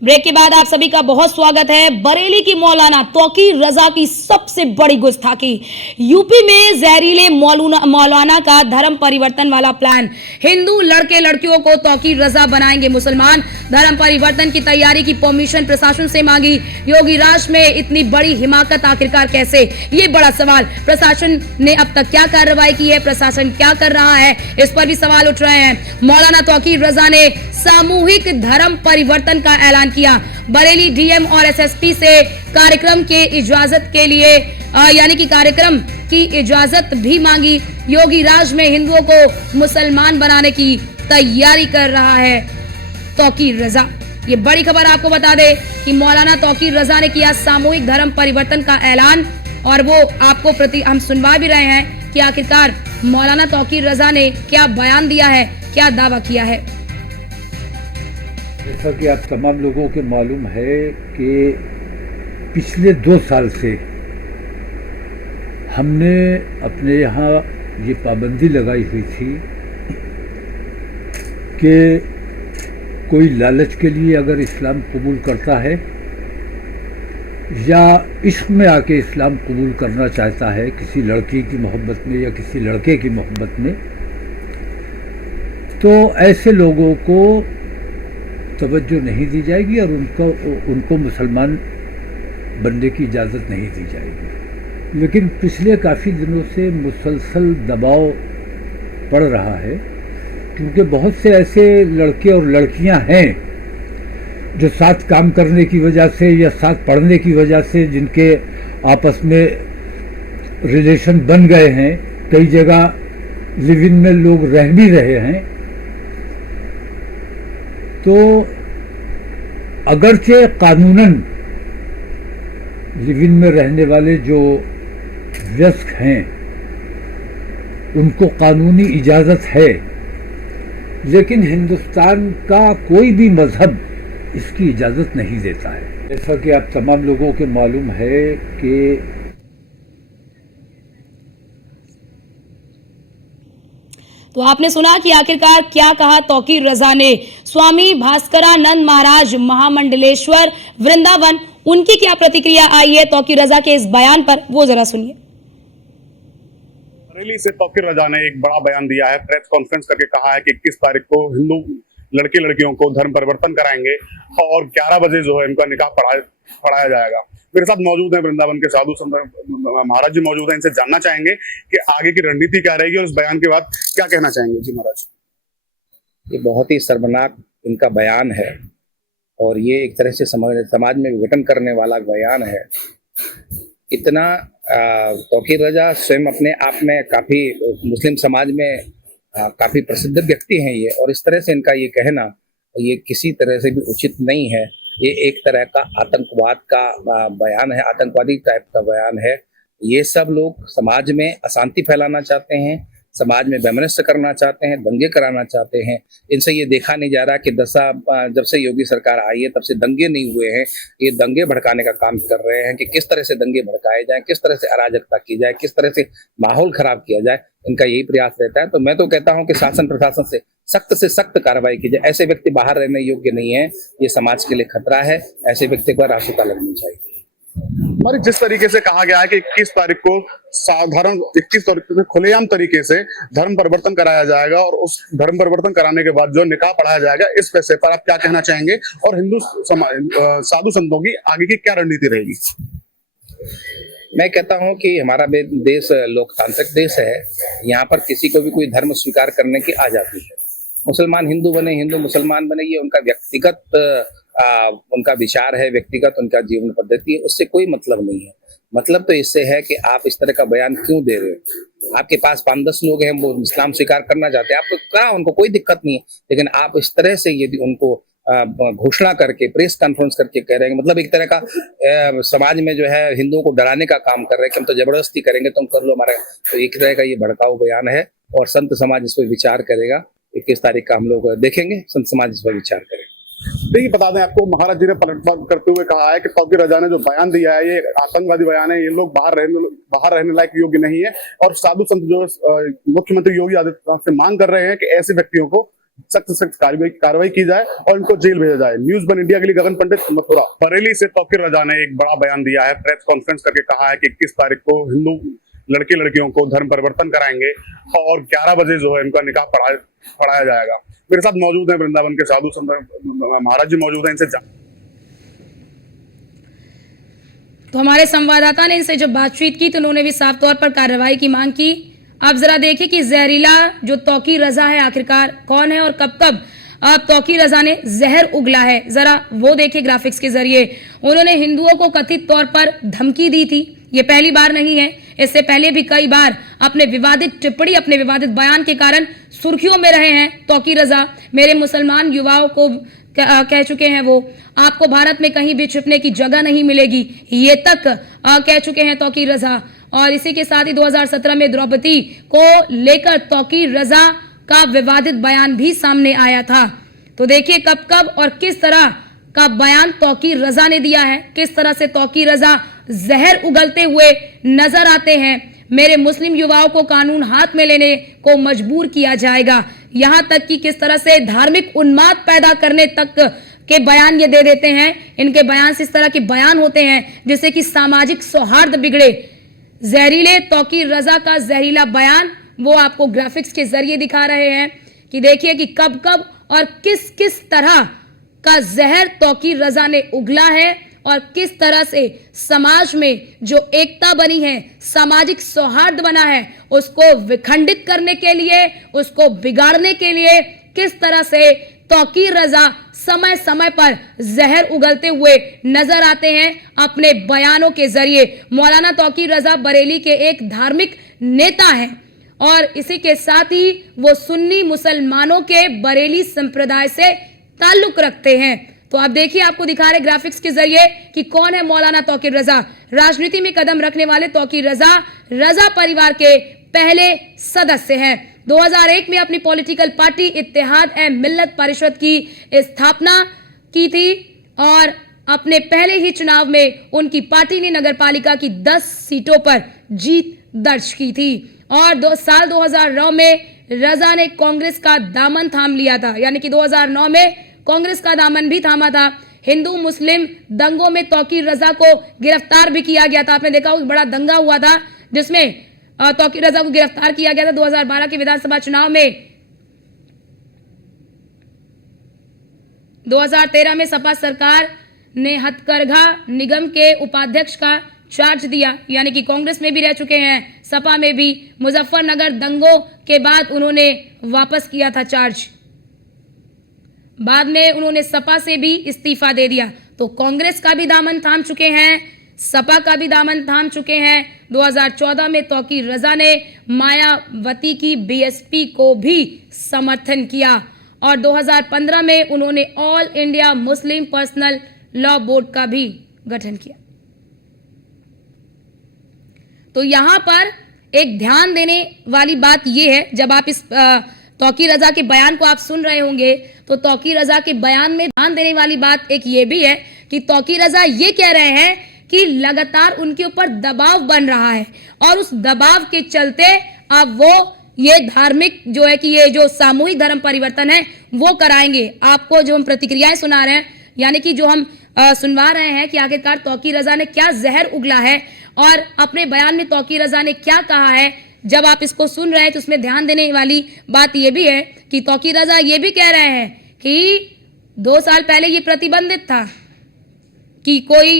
Break के बाद आप सभी का बहुत स्वागत है। बरेली की मौलाना तौकीर रजा की सबसे बड़ी गुस्ताखी। यूपी में जहरीले मौलाना का धर्म परिवर्तन वाला प्लान। हिंदू लड़के लड़कियों को तौकीर रजा बनाएंगे मुसलमान। धर्म परिवर्तन की तैयारी की परमिशन प्रशासन से मांगी। योगी राज में इतनी बड़ी हिमाकत आखिरकार कैसे, ये बड़ा सवाल। प्रशासन ने अब तक क्या कार्रवाई की है, प्रशासन क्या कर रहा है, इस पर भी सवाल उठ रहे हैं। मौलाना तौकीर रजा ने सामूहिक धर्म परिवर्तन का ऐलान किया। बरेली डीएम और एसएसपी से कार्यक्रम के इजाजत के लिए यानी कि कार्यक्रम की इजाजत भी मांगी। योगी राज में हिंदुओं को मुसलमान बनाने की तैयारी कर रहा है तौकीर रजा। ये बड़ी खबर आपको बता दे कि मौलाना तौकीर रजा ने किया सामूहिक धर्म परिवर्तन का ऐलान, और वो आपको हम सुनवा भी रहे हैं कि आखिरकार मौलाना तौकीर रजा ने क्या बयान दिया है, क्या दावा किया है। जैसा कि आप तमाम लोगों को मालूम है कि पिछले 2 साल से हमने अपने यहाँ ये पाबंदी लगाई हुई थी कि कोई लालच के लिए अगर इस्लाम कबूल करता है या इश्क में आके इस्लाम कबूल करना चाहता है किसी लड़की की मोहब्बत में या किसी लड़के की मोहब्बत में, तो ऐसे लोगों को तवज्जो नहीं दी जाएगी और उनको मुसलमान बनने की इजाज़त नहीं दी जाएगी। लेकिन पिछले काफ़ी दिनों से मुसलसल दबाव पड़ रहा है, क्योंकि बहुत से ऐसे लड़के और लड़कियां हैं जो साथ काम करने की वजह से या साथ पढ़ने की वजह से जिनके आपस में रिलेशन बन गए हैं, कई जगह लिव इन में लोग रह भी रहे हैं, तो अगरचे कानूनन लिव इन में रहने वाले जो वयस्क हैं उनको कानूनी इजाज़त है, लेकिन हिंदुस्तान का कोई भी मजहब इसकी इजाज़त नहीं देता है। जैसा कि आप तमाम लोगों को मालूम है कि तो आपने सुना कि आखिरकार क्या कहा तौकीर रजा ने। स्वामी भास्करानंद महाराज महामंडलेश्वर वृंदावन, उनकी क्या प्रतिक्रिया आई है तौकीर रजा के इस बयान पर, वो जरा सुनिए। बरेली से तौकीर रजा ने एक बड़ा बयान दिया है, प्रेस कॉन्फ्रेंस करके कहा है कि 21 तारीख को हिंदू लड़के लड़कियों को धर्म परिवर्तन कराएंगे और 11 बजे जो है इनका निकाह पढ़ाया जाएगा। मेरे साथ मौजूद है वृंदावन के साधु संत महाराज जी मौजूद हैं, इनसे जानना चाहेंगे कि आगे की रणनीति क्या रहेगी और इस बयान के बाद क्या कहना चाहेंगे। जी महाराज, ये बहुत ही शर्मनाक इनका बयान है और ये एक तरह से समाज में विघटन करने वाला बयान है। इतना तौकीर रजा स्वयं अपने आप में काफी मुस्लिम समाज में काफी प्रसिद्ध व्यक्ति हैं ये, और इस तरह से इनका ये कहना ये किसी तरह से भी उचित नहीं है। ये एक तरह का आतंकवाद का बयान है, आतंकवादी टाइप का बयान है। ये सब लोग समाज में अशांति फैलाना चाहते हैं, समाज में वैमनस्य करना चाहते हैं, दंगे कराना चाहते हैं। इनसे ये देखा नहीं जा रहा कि जब से योगी सरकार आई है तब से दंगे नहीं हुए हैं। ये दंगे भड़काने का काम कर रहे हैं कि किस तरह से दंगे भड़काए जाएं, किस तरह से अराजकता की जाए, किस तरह से माहौल खराब किया जाए, इनका यही प्रयास रहता है। तो मैं तो कहता हूं कि शासन प्रशासन से सख्त कार्रवाई की जाए। ऐसे व्यक्ति बाहर रहने योग्य नहीं है, ये समाज के लिए खतरा है। ऐसे व्यक्ति पर रासुका लगनी चाहिए। हमारी जिस तरीके से कहा गया है कि 21 तारीख को साधारण 21 तारीख से खुलेआम तरीके से धर्म परिवर्तन कराया जाएगा और उस धर्म परिवर्तन कराने के बाद जो निकाह पढ़ाया जाएगा, इस फैसले पर आप क्या कहना चाहेंगे और हिंदू साधु संतों की आगे की क्या रणनीति रहेगी। मैं कहता हूं कि हमारा देश लोकतांत्रिक देश है। यहाँ पर किसी को भी कोई धर्म स्वीकार करने की आजादी है। मुसलमान हिंदू बने, हिंदू मुसलमान बने, ये उनका व्यक्तिगत उनका विचार है, व्यक्तिगत उनका जीवन पद्धति है, उससे कोई मतलब नहीं है। मतलब तो इससे है कि आप इस तरह का बयान क्यों दे रहे हो। आपके पास 5-10 लोग हैं वो इस्लाम स्वीकार करना चाहते हैं, आपको क्या, उनको कोई दिक्कत नहीं है, लेकिन आप इस तरह से यदि उनको घोषणा करके प्रेस कॉन्फ्रेंस करके कह रहे हैं, मतलब एक तरह का समाज में जो है हिंदुओं को डराने का काम कर रहे हैं कि हम तो जबरदस्ती करेंगे, तुम कर लो हमारा। तो एक तरह का ये भड़काऊ बयान है और संत समाज इस पर विचार करेगा। 21 तारीख का हम लोग देखेंगे, संत समाज इस पर विचार करेगा। देखिए, बता दें आपको, महाराज जी ने पलटवार करते हुए कहा है कि तौकीर रजा ने जो बयान दिया है ये आतंकवादी बयान है, ये लोग बाहर रहने लायक योग्य नहीं है। और साधु संत जो मुख्यमंत्री योगी आदित्यनाथ से मांग कर रहे हैं कि ऐसे व्यक्तियों को सख्त से सख्त कार्रवाई की जाए और इनको जेल भेजा जाए। न्यूज़ वन इंडिया के लिए गगन पंडित, मथुरा। बरेली से तौकीर रजा ने एक बड़ा बयान दिया है, प्रेस कॉन्फ्रेंस करके कहा है कि 21 तारीख को हिंदू लड़के लड़कियों को धर्म परिवर्तन कराएंगे और 11 बजे जो है इनका निकाह पढ़ाया जाएगा। मेरे साथ मौजूद है वृंदावन के साधु संत महाराज जी मौजूद हैं, इनसे तो हमारे संवाददाता ने इनसे जब बातचीत की तो उन्होंने भी साफ तौर पर कार्रवाई की मांग की। आप जरा देखिए कि जहरीला जो तौकीर रजा है आखिरकार कौन है और कब कब तौकीर रजा ने जहर उगला है, जरा वो देखिए ग्राफिक्स के जरिए। उन्होंने हिंदुओं को कथित तौर पर धमकी दी थी, ये पहली बार नहीं है, इससे पहले भी कई बार अपने विवादित टिप्पणी, अपने विवादित बयान के कारण सुर्खियों में रहे हैं तौकीर रजा। मेरे मुसलमान युवाओं को कह चुके हैं वो, आपको भारत में कहीं भी छिपने की जगह नहीं मिलेगी, ये तक कह चुके हैं तौकीर रजा। और इसी के साथ ही 2017 में द्रौपदी को लेकर तौकीर रजा का विवादित बयान भी सामने आया था। तो देखिए कब कब और किस तरह का बयान तौकीर रजा ने दिया है, किस तरह से तौकीर रजा जहर उगलते हुए नजर आते हैं। मेरे मुस्लिम युवाओं को कानून हाथ में लेने को मजबूर किया जाएगा, यहां तक कि किस तरह से धार्मिक उन्माद पैदा करने तक के बयान ये दे देते हैं। इनके बयान से इस तरह के बयान होते हैं जिससे कि सामाजिक सौहार्द बिगड़े। जहरीले तौकीर रजा का जहरीला बयान वो आपको ग्राफिक्स के जरिए दिखा रहे हैं कि देखिए कि कब कब और किस किस तरह का जहर तौकीर रजा ने उगला है और किस तरह से समाज में जो एकता बनी है, सामाजिक सौहार्द बना है, उसको विखंडित करने के लिए, उसको बिगाड़ने के लिए किस तरह से तौकीर रजा समय समय पर जहर उगलते हुए नजर आते हैं अपने बयानों के जरिए। मौलाना तौकीर रजा बरेली के एक धार्मिक नेता हैं और इसी के साथ ही वो सुन्नी मुसलमानों के बरेली संप्रदाय से ताल्लुक रखते हैं। तो आप देखिए, आपको दिखा रहे ग्राफिक्स के जरिए कि कौन है मौलाना तौकीर रजा। राजनीति में कदम रखने वाले तौकीर रजा रजा परिवार के पहले सदस्य हैं। 2001 में अपनी पॉलिटिकल पार्टी इत्तेहाद ए मिल्लत परिषद की स्थापना की थी और अपने पहले ही चुनाव में उनकी पार्टी ने नगरपालिका की 10 सीटों पर जीत दर्ज की थी। और साल 2009 में रजा ने कांग्रेस का दामन थाम लिया था, यानी कि 2009 में कांग्रेस का दामन भी थामा था। हिंदू मुस्लिम दंगों में तौकीर रजा को गिरफ्तार भी किया गया था। आपने देखा होगा बड़ा दंगा हुआ था जिसमें तौकीर रजा को गिरफ्तार किया गया था 2012 के विधानसभा चुनाव में। 2013 में सपा सरकार ने हथकरघा निगम के उपाध्यक्ष का चार्ज दिया, यानी कि कांग्रेस में भी रह चुके हैं, सपा में भी। मुजफ्फरनगर दंगों के बाद उन्होंने वापस किया था चार्ज, बाद में उन्होंने सपा से भी इस्तीफा दे दिया। तो कांग्रेस का भी दामन थाम चुके हैं, सपा का भी दामन थाम चुके हैं। 2014 में तौकीर रजा ने मायावती की बीएसपी को भी समर्थन किया और 2015 में उन्होंने all India Muslim personal law board का भी गठन किया। तो यहां पर एक ध्यान देने वाली बात यह है, जब आप इस तौकीर रजा के बयान को आप सुन रहे होंगे तो तौकीर रजा के बयान में ध्यान देने वाली बात एक ये भी है कि तौकीर रजा ये कह रहे हैं कि लगातार उनके ऊपर दबाव बन रहा है और उस दबाव के चलते अब वो ये धार्मिक जो है कि ये जो सामूहिक धर्म परिवर्तन है वो कराएंगे। आपको जो हम प्रतिक्रियाएं सुना रहे हैं, यानी कि जो हम सुनवा रहे हैं कि आखिरकार तौकीर रजा ने क्या जहर उगला है और अपने बयान में तौकीर रजा ने क्या कहा है। जब आप इसको सुन रहे हैं तो उसमें ध्यान देने वाली बात यह भी है कि तौकीर रजा ये भी कह रहे हैं कि 2 साल पहले ये प्रतिबंधित था कि कोई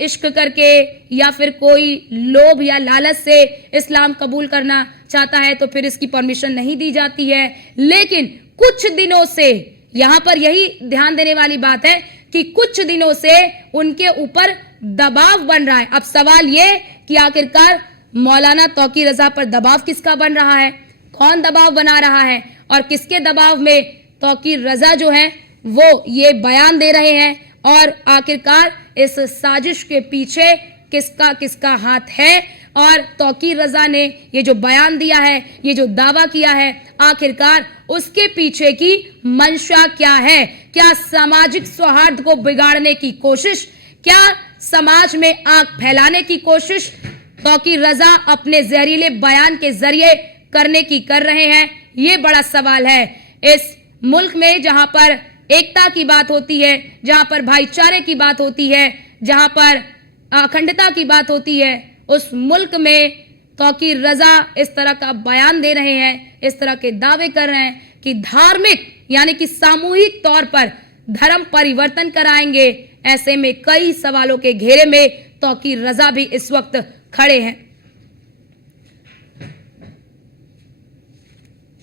इश्क करके या फिर कोई लोभ या लालच से इस्लाम कबूल करना चाहता है तो फिर इसकी परमिशन नहीं दी जाती है। लेकिन कुछ दिनों से, यहां पर यही ध्यान देने वाली बात है कि कुछ दिनों से उनके ऊपर दबाव बन रहा है। अब सवाल ये कि आखिरकार मौलाना तौकीर रजा पर दबाव किसका बन रहा है, कौन दबाव बना रहा है और किसके दबाव में तौकीर रजा जो है वो ये बयान दे रहे हैं और आखिरकार इस साजिश के पीछे किसका किसका हाथ है और तौकीर रजा ने ये जो बयान दिया है, ये जो दावा किया है, आखिरकार उसके पीछे की मंशा क्या है। क्या सामाजिक सौहार्द को बिगाड़ने की कोशिश, क्या समाज में आग फैलाने की कोशिश तौकीर रजा अपने जहरीले बयान के जरिए करने की कर रहे हैं, ये बड़ा सवाल है। इस मुल्क में जहां पर एकता की बात होती है, जहां पर भाईचारे की बात होती है, जहां पर अखंडता की बात होती है, उस मुल्क में तौकीर रजा इस तरह का बयान दे रहे हैं, इस तरह के दावे कर रहे हैं कि धार्मिक यानी कि सामूहिक तौर पर धर्म परिवर्तन कराएंगे। ऐसे में कई सवालों के घेरे में तौकीर रजा भी इस वक्त खड़े हैं।